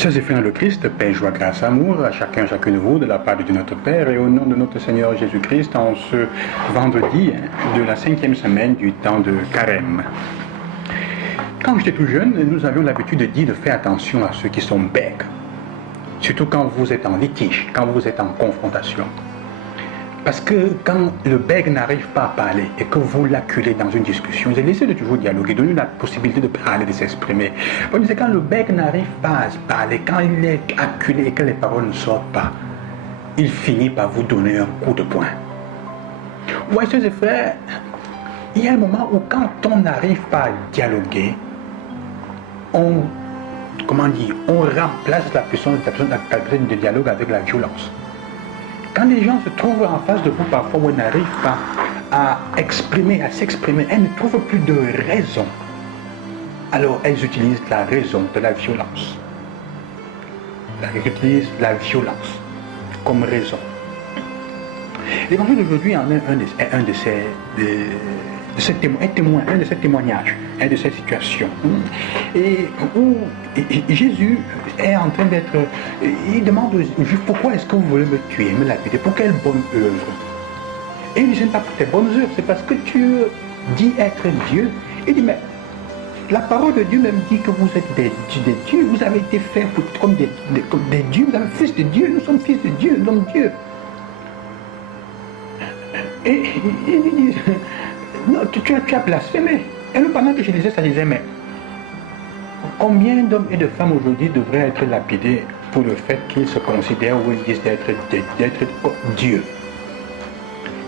Sœurs et frères dans le Christ, paix, joie, grâce, amour à chacun, chacune de vous, de la part de Dieu notre Père, et au nom de notre Seigneur Jésus-Christ, en ce vendredi de la 5e semaine du temps de Carême. Quand j'étais tout jeune, nous avions l'habitude de dire de faire attention à ceux qui sont bègues, surtout quand vous êtes en litige, quand vous êtes en confrontation. Parce que quand le bègue n'arrive pas à parler et que vous l'acculez dans une discussion, vous essayez de toujours dialoguer, donner la possibilité de parler, de s'exprimer. C'est quand le bègue n'arrive pas à se parler, quand il est acculé et que les paroles ne sortent pas, il finit par vous donner un coup de poing. Ouais, sœurs et frères, il y a un moment où quand on n'arrive pas à dialoguer, on remplace la puissance de dialogue avec la violence. Quand les gens se trouvent en face de vous, parfois, où ils n'arrivent pas à s'exprimer, elles ne trouvent plus de raison. Alors, elles utilisent la raison de la violence. Elles utilisent la violence comme raison. L'évangile d'aujourd'hui en est un de ces témoignages, de ces situations. Et où Jésus est en train d'être... Il demande aux Juifs, pourquoi est-ce que vous voulez me tuer, me lapider, pour quelle bonne œuvre? Et il dit, ce n'est pas pour tes bonnes œuvres, c'est parce que tu dis être Dieu. Il dit, mais la parole de Dieu même dit que vous êtes des dieux, vous avez été faits comme des dieux, vous êtes fils de Dieu, nous sommes fils de Dieu, nous sommes Dieu. Et il lui dit, non, tu as blasphémé. Et pendant que je disais ça, je disais, mais combien d'hommes et de femmes aujourd'hui devraient être lapidés pour le fait qu'ils se considèrent ou ils disent d'être Dieu?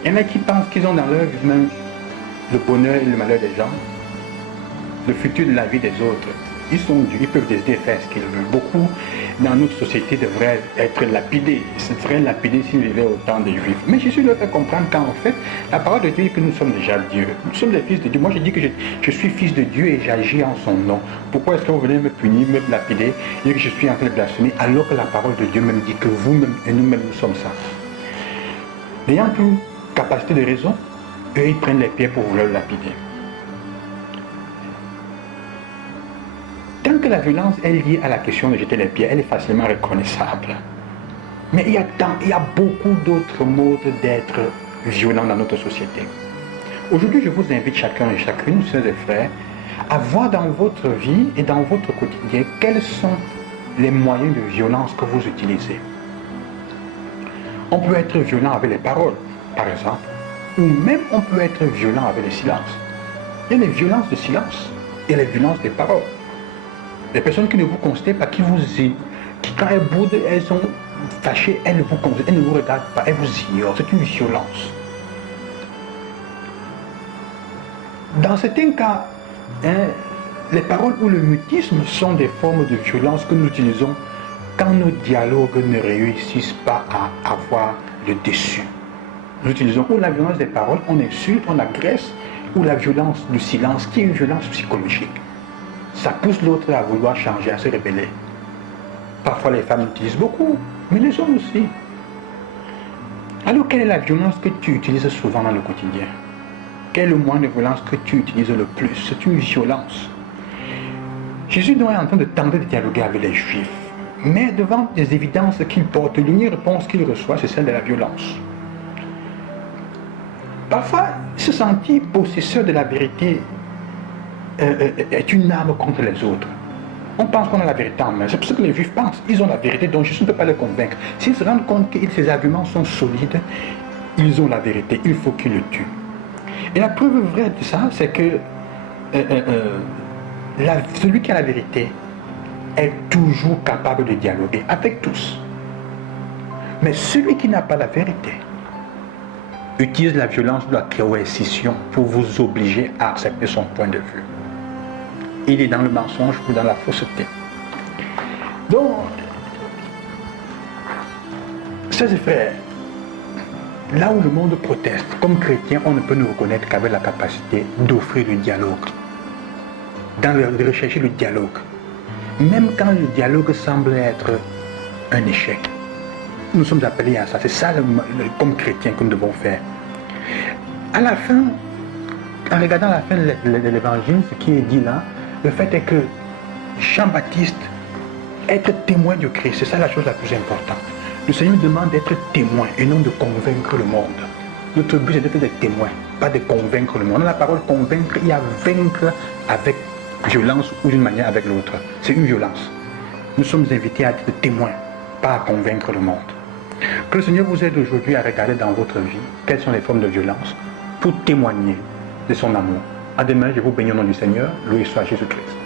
Il y en a qui pensent qu'ils ont dans leur vie même le bonheur et le malheur des gens, le futur de la vie des autres. Ils sont Dieu, ils peuvent décider de faire ce qu'ils veulent. Beaucoup dans notre société devraient être lapidés. Ils seraient lapidés s'ils vivaient au temps des Juifs. Mais Jésus leur fait comprendre qu'en fait, la parole de Dieu dit que nous sommes déjà Dieu. Nous sommes des fils de Dieu. Moi, je dis que je suis fils de Dieu et j'agis en son nom. Pourquoi est-ce que vous venez me punir, me lapider, et que je suis en train de blasphémer, alors que la parole de Dieu même dit que vous-même et nous-mêmes, nous sommes ça? N'ayant plus capacité de raison, eux, ils prennent les pierres pour vouloir lapider. Tant que la violence est liée à la question de jeter les pierres, elle est facilement reconnaissable. Mais il y a beaucoup d'autres modes d'être violents dans notre société. Aujourd'hui, je vous invite chacun et chacune, sœurs et frères, à voir dans votre vie et dans votre quotidien quels sont les moyens de violence que vous utilisez. On peut être violent avec les paroles, par exemple, ou même on peut être violent avec le silence. Il y a les violences de silence et les violences des paroles. Les personnes qui ne vous considèrent pas, qui quand elles boudent, elles sont fâchées, elles ne vous regardent pas, elles vous ignorent. C'est une violence. Dans certains cas, les paroles ou le mutisme sont des formes de violence que nous utilisons quand nos dialogues ne réussissent pas à avoir le dessus. Nous utilisons ou la violence des paroles, on insulte, on agresse, ou la violence du silence, qui est une violence psychologique. Ça pousse l'autre à vouloir changer, à se rébeller. Parfois les femmes utilisent beaucoup, mais les hommes aussi. Alors quelle est la violence que tu utilises souvent dans le quotidien? Quel est le moyen de violence que tu utilises le plus? C'est une violence. Jésus est en train de tenter de dialoguer avec les Juifs, mais devant des évidences qu'il porte, l'unique réponse qu'il reçoit, c'est celle de la violence. Parfois, se sentir possesseur de la vérité est une arme contre les autres. On pense qu'on a la vérité en main. C'est pour ça que les Juifs pensent. Ils ont la vérité, donc Jésus ne peut pas les convaincre. S'ils se rendent compte que ces arguments sont solides, ils ont la vérité. Il faut qu'ils le tuent. Et la preuve vraie de ça, c'est que celui qui a la vérité est toujours capable de dialoguer avec tous. Mais celui qui n'a pas la vérité utilise la violence de la coercition pour vous obliger à accepter son point de vue. Il est dans le mensonge ou dans la fausseté. Donc, chers frères, là où le monde proteste, comme chrétien, on ne peut nous reconnaître qu'avec la capacité d'offrir le dialogue, de rechercher le dialogue, même quand le dialogue semble être un échec. Nous sommes appelés à ça. C'est ça, comme chrétiens, que nous devons faire. À la fin, en regardant la fin de l'évangile, ce qui est dit là, le fait est que Jean-Baptiste Être témoin de Christ, c'est ça la chose la plus importante. Le Seigneur demande d'être témoin et non de convaincre le monde. Notre but, c'est d'être des témoins, pas de convaincre le monde. Dans la parole convaincre, il y a vaincre avec violence ou d'une manière avec l'autre. C'est une violence. Nous sommes invités à être des témoins, pas à convaincre le monde. Que le Seigneur vous aide aujourd'hui à regarder dans votre vie quelles sont les formes de violence pour témoigner de son amour. À demain, je vous bénis au nom du Seigneur. Loué soit Jésus-Christ.